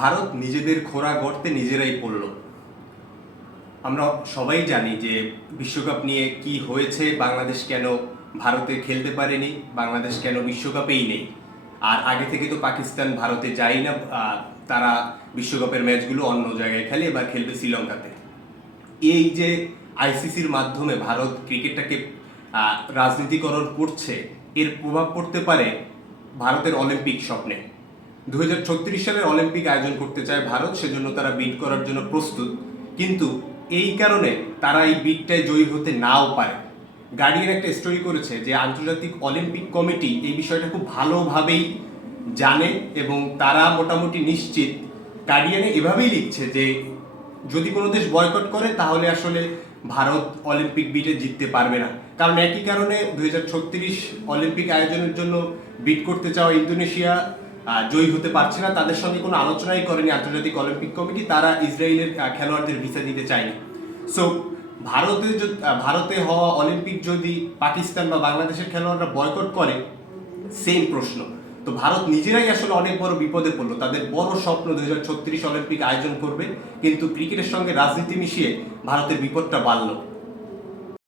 ভারত নিজেদের খোঁড়া গর্তে নিজেরাই পড়ল। আমরা সবাই জানি যে বিশ্বকাপ নিয়ে কি হয়েছে, বাংলাদেশ কেন ভারতে খেলতে পারেনি, বাংলাদেশ কেন বিশ্বকাপেই নেই। আর আগে থেকে তো পাকিস্তান ভারতে যায় না, তারা বিশ্বকাপের ম্যাচগুলো অন্য জায়গায় খেলে, এবার খেলবে শ্রীলঙ্কাতে। এই যে আইসিসির মাধ্যমে ভারত ক্রিকেটটাকে রাজনীতিকরণ করছে, এর প্রভাব পড়তে পারে ভারতের অলিম্পিক স্বপ্নে। 2036 সালের অলিম্পিক আয়োজন করতে চায় ভারত, সেজন্য তারা বিড করার জন্য প্রস্তুত। কিন্তু এই কারণে তারা এই বিডটায় জয়ী হতে নাও পারে। গার্ডিয়ান একটা স্টোরি করেছে যে আন্তর্জাতিক অলিম্পিক কমিটি এই বিষয়টা খুব ভালোভাবেই জানে এবং তারা মোটামুটি নিশ্চিত। গার্ডিয়ানে এভাবেই লিখছে যে যদি কোনো দেশ বয়কট করে তাহলে আসলে ভারত অলিম্পিক বিডে জিততে পারবে না। কারণ একই কারণে 2036 অলিম্পিক আয়োজনের জন্য বিড করতে চাওয়া ইন্দোনেশিয়া জয়ী হতে পারছে না, তাদের সঙ্গে কোনো আলোচনাই করেনি আন্তর্জাতিক অলিম্পিক কমিটি, তারা ইসরায়েলের খেলোয়াড়দের ভিসা দিতে চায়নি। সো ভারতে হওয়া অলিম্পিক যদি পাকিস্তান বা বাংলাদেশের খেলোয়াড়রা বয়কট করে, সেম প্রশ্ন। তো ভারত নিজেরাই আসলে অনেক বড় বিপদে পড়লো। তাদের বড় স্বপ্ন 2036 অলিম্পিক আয়োজন করবে, কিন্তু ক্রিকেটের সঙ্গে রাজনীতি মিশিয়ে ভারতের বিপদটা বাড়লো।